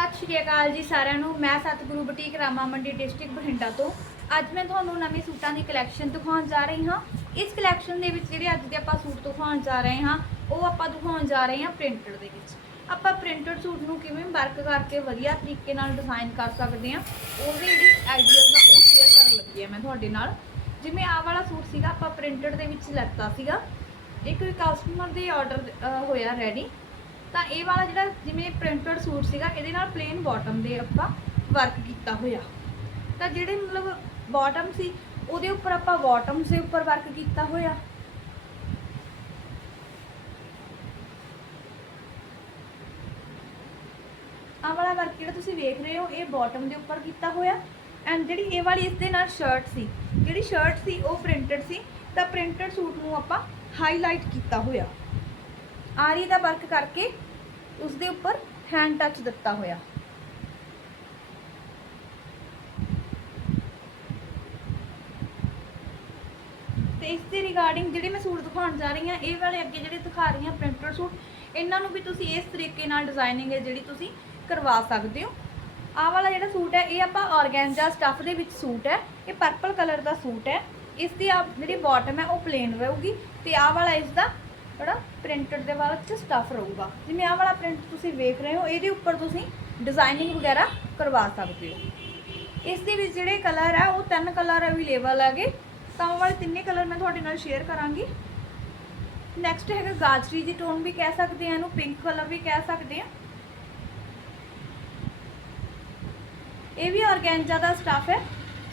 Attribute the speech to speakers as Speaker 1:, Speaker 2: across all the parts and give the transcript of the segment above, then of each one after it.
Speaker 1: ਸਤਿ ਸ਼੍ਰੀ ਅਕਾਲ ਜੀ ਸਾਰਿਆਂ ਨੂੰ। ਮੈਂ ਸਤਿਗੁਰੂ ਬੁਟੀਕ ਰਾਮਾ ਮੰਡੀ ਡਿਸਟ੍ਰਿਕਟ ਬਠਿੰਡਾ ਤੋਂ। ਅੱਜ ਮੈਂ ਤੁਹਾਨੂੰ ਨਵੇਂ ਸੂਟਾਂ ਦੀ ਕਲੈਕਸ਼ਨ ਦਿਖਾਉਣ ਜਾ ਰਹੀ ਹਾਂ। ਇਸ ਕਲੈਕਸ਼ਨ ਦੇ ਵਿੱਚ ਜਿਹੜੇ ਅੱਜ ਦੇ ਆਪਾਂ ਸੂਟ ਦਿਖਾਉਣ ਜਾ ਰਹੇ ਹਾਂ, ਉਹ ਆਪਾਂ ਦਿਖਾਉਣ ਜਾ ਰਹੇ ਹਾਂ ਪ੍ਰਿੰਟਡ ਦੇ ਵਿੱਚ। ਆਪਾਂ ਪ੍ਰਿੰਟਡ ਸੂਟ ਨੂੰ ਕਿਵੇਂ ਵਰਕ ਕਰਕੇ ਵਧੀਆ ਤਰੀਕੇ ਨਾਲ ਡਿਜ਼ਾਈਨ ਕਰ ਸਕਦੇ ਹਾਂ ਉਹਦੇ ਜਿਹੜੀ ਆਈਡੀਆਜ਼ ਆ, ਉਹ ਸ਼ੇਅਰ ਕਰਨ ਲੱਗੀ ਹਾਂ ਮੈਂ ਤੁਹਾਡੇ ਨਾਲ। ਜਿਵੇਂ ਆਹ ਵਾਲਾ ਸੂਟ ਸੀਗਾ, ਆਪਾਂ ਪ੍ਰਿੰਟਡ ਦੇ ਵਿੱਚ ਲੈਤਾ ਸੀਗਾ। ਇੱਕ ਕਸਟਮਰ ਦੇ ਆਰਡਰ ਹੋਇਆ ਰੈਡੀ ਤਾਂ ਇਹ ਵਾਲਾ ਜਿਹੜਾ ਜਿਵੇਂ ਪ੍ਰਿੰਟਡ ਸੂਟ ਸੀਗਾ, ਇਹਦੇ ਨਾਲ ਪਲੇਨ ਬਾਟਮ ਦੇ ਆਪਾਂ ਵਰਕ ਕੀਤਾ ਹੋਇਆ। ਤਾਂ ਜਿਹੜੇ ਮਤਲਬ ਬਾਟਮ ਸੀ, ਉਹਦੇ ਉੱਪਰ ਆਪਾਂ ਬਾਟਮਸ ਦੇ ਉੱਪਰ ਵਰਕ ਕੀਤਾ ਹੋਇਆ। ਆ ਵਾਲਾ ਵਰਕ ਜਿਹੜਾ ਤੁਸੀਂ ਵੇਖ ਰਹੇ ਹੋ, ਇਹ ਬਾਟਮ ਦੇ ਉੱਪਰ ਕੀਤਾ ਹੋਇਆ। ਐਂਡ ਜਿਹੜੀ ਇਹ ਵਾਲੀ ਇਸ ਦੇ ਨਾਲ ਸ਼ਰਟ ਸੀ, ਜਿਹੜੀ ਸ਼ਰਟ ਸੀ, ਉਹ ਪ੍ਰਿੰਟਡ ਸੀ। ਤਾਂ ਪ੍ਰਿੰਟਡ ਸੂਟ ਨੂੰ ਆਪਾਂ ਹਾਈਲਾਈਟ ਕੀਤਾ ਹੋਇਆ। ਆਰੀ ਦਾ ਵਰਕ ਕਰਕੇ ਉਸ ਦੇ ਉੱਪਰ ਹੈਂਡ ਟੱਚ ਦਿੱਤਾ ਹੋਇਆ। ਤੇ ਇਸ ਦੇ ਰਿਗਾਰਡਿੰਗ ਜਿਹੜੇ ਮੈਂ ਸੂਟ ਦਿਖਾਉਣ ਜਾ ਰਹੀ ਹਾਂ, ਇਹ ਵਾਲੇ ਅੱਗੇ ਜਿਹੜੇ ਦਿਖਾ ਰਹੀ ਹਾਂ ਪ੍ਰਿੰਟਡ ਸੂਟ, ਇਹਨਾਂ ਨੂੰ ਵੀ ਤੁਸੀਂ ਇਸ ਤਰੀਕੇ ਨਾਲ ਡਿਜ਼ਾਈਨਿੰਗ ਹੈ ਜਿਹੜੀ ਤੁਸੀਂ ਕਰਵਾ ਸਕਦੇ ਹੋ। ਆਹ ਵਾਲਾ ਜਿਹੜਾ ਸੂਟ ਹੈ, ਇਹ ਆਪਾਂ ਆਰਗੈਂਜਾ ਸਟੱਫ ਦੇ ਵਿੱਚ ਸੂਟ ਹੈ, ਇਹ ਪਰਪਲ ਕਲਰ ਦਾ ਸੂਟ ਹੈ। ਇਸ ਦੀ ਆ ਜਿਹੜੀ ਬਾਟਮ ਹੈ, ਉਹ ਪਲੇਨ ਰਹੂਗੀ। ਤੇ ਆਹ ਵਾਲਾ ਇਸ ਦਾ ਜਿਹੜਾ ਪ੍ਰਿੰਟਡ ਦੇ ਬਾਅਦ ਚ ਸਟੱਫ ਰਹੂਗਾ। ਜਿਵੇਂ ਆਹ ਵਾਲਾ ਪ੍ਰਿੰਟ ਤੁਸੀਂ ਵੇਖ ਰਹੇ ਹੋ, ਇਹਦੇ ਉੱਪਰ ਤੁਸੀਂ ਡਿਜ਼ਾਈਨਿੰਗ ਵਗੈਰਾ ਕਰਵਾ ਸਕਦੇ ਹੋ। ਇਸ ਦੇ ਵਿੱਚ ਜਿਹੜੇ ਕਲਰ ਹੈ ਉਹ ਤਿੰਨ ਕਲਰ ਅਵੇਲੇਬਲ ਹੈਗੇ। ਤਾਂ ਉਹ ਵਾਲੇ ਤਿੰਨੇ ਕਲਰ ਮੈਂ ਤੁਹਾਡੇ ਨਾਲ ਸ਼ੇਅਰ ਕਰਾਂਗੀ। ਨੈਕਸਟ ਹੈਗਾ ਗਾਜਰੀ ਦੀ ਟੋਨ ਵੀ ਕਹਿ ਸਕਦੇ ਆ ਇਹਨੂੰ ਪਿੰਕ ਕਲਰ ਵੀ ਕਹਿ ਸਕਦੇ ਆ ਇਹ ਵੀ ਆਰਗੈਂਜਾ ਦਾ ਸਟੱਫ ਹੈ।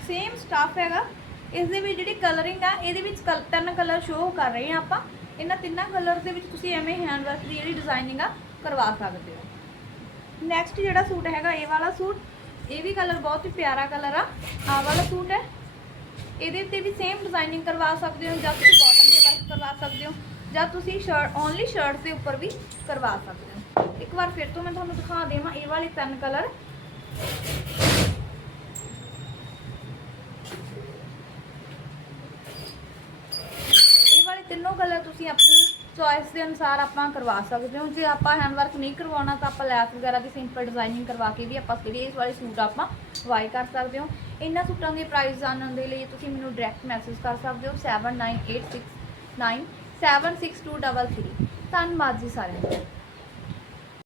Speaker 1: ਸੇਮ ਸਟੱਫ ਹੈਗਾ। ਇਸ ਦੇ ਵਿੱਚ ਜਿਹੜੀ ਕਲਰਿੰਗ ਆ, ਇਹਦੇ ਵਿੱਚ ਕਲ- ਤਿੰਨ ਕਲਰ ਸ਼ੋਅ ਕਰ ਰਹੇ ਆ ਆਪਾਂ। ਇਹਨਾਂ ਤਿੰਨਾਂ ਕਲਰ ਦੇ ਵਿੱਚ ਤੁਸੀਂ ਐਵੇਂ ਹੈਂਡ ਵਰਕ ਦੀ ਜਿਹੜੀ ਡਿਜ਼ਾਈਨਿੰਗ ਆ ਕਰਵਾ ਸਕਦੇ ਹੋ। ਨੈਕਸਟ ਜਿਹੜਾ ਸੂਟ ਹੈਗਾ, ਇਹ ਵਾਲਾ ਸੂਟ, ਇਹ ਵੀ ਕਲਰ ਬਹੁਤ ਹੀ ਪਿਆਰਾ ਕਲਰ ਆ। ਆ ਵਾਲਾ ਸੂਟ ਹੈ। ਇਹਦੇ 'ਤੇ ਵੀ ਸੇਮ ਡਿਜ਼ਾਈਨਿੰਗ ਕਰਵਾ ਸਕਦੇ ਹੋ, ਜਾਂ ਤੁਸੀਂ ਬਾਟਮ ਦੇ ਵਰਕ ਕਰਵਾ ਸਕਦੇ ਹੋ, ਜਾਂ ਤੁਸੀਂ ਸ਼ਰਟ ਓਨਲੀ ਸ਼ਰਟ ਦੇ ਉੱਪਰ ਵੀ ਕਰਵਾ ਸਕਦੇ ਹੋ। ਇੱਕ ਵਾਰ ਫਿਰ ਤੋਂ ਮੈਂ ਤੁਹਾਨੂੰ ਦਿਖਾ ਦੇਵਾਂ, ਇਹ ਵਾਲੇ ਤਿੰਨ ਕਲਰ ਇਹ ਵਾਲੇ ਤਿੰਨੋਂ ਕਲਰ ਤੁਸੀਂ ਆਪਣੀ ਚੋਇਸ ਦੇ ਅਨੁਸਾਰ ਆਪਾਂ ਕਰਵਾ ਸਕਦੇ ਹੋ। ਜੇ ਆਪਾਂ ਹੈਂਡ ਵਰਕ ਨਹੀਂ ਕਰਵਾਉਣਾ ਤਾਂ ਆਪਾਂ ਲੈਸ ਵਗੈਰਾ ਦੀ ਸਿੰਪਲ ਡਿਜ਼ਾਈਨਿੰਗ ਕਰਵਾ ਕੇ ਵੀ ਆਪਾਂ ਜਿਹੜੇ ਇਸ ਵਾਲੇ ਸੂਟ ਆਪਾਂ ਵਾਈ ਕਰ ਸਕਦੇ ਹੋ। ਇਹਨਾਂ ਸੂਟਾਂ ਦੇ ਪ੍ਰਾਈਸ ਜਾਣਨ ਦੇ ਲਈ ਤੁਸੀਂ ਮੈਨੂੰ ਡਾਇਰੈਕਟ ਮੈਸੇਜ ਕਰ ਸਕਦੇ ਹੋ। 7986976233 ਧੰਨਵਾਦ ਜੀ ਸਾਰਿਆਂ ਨੂੰ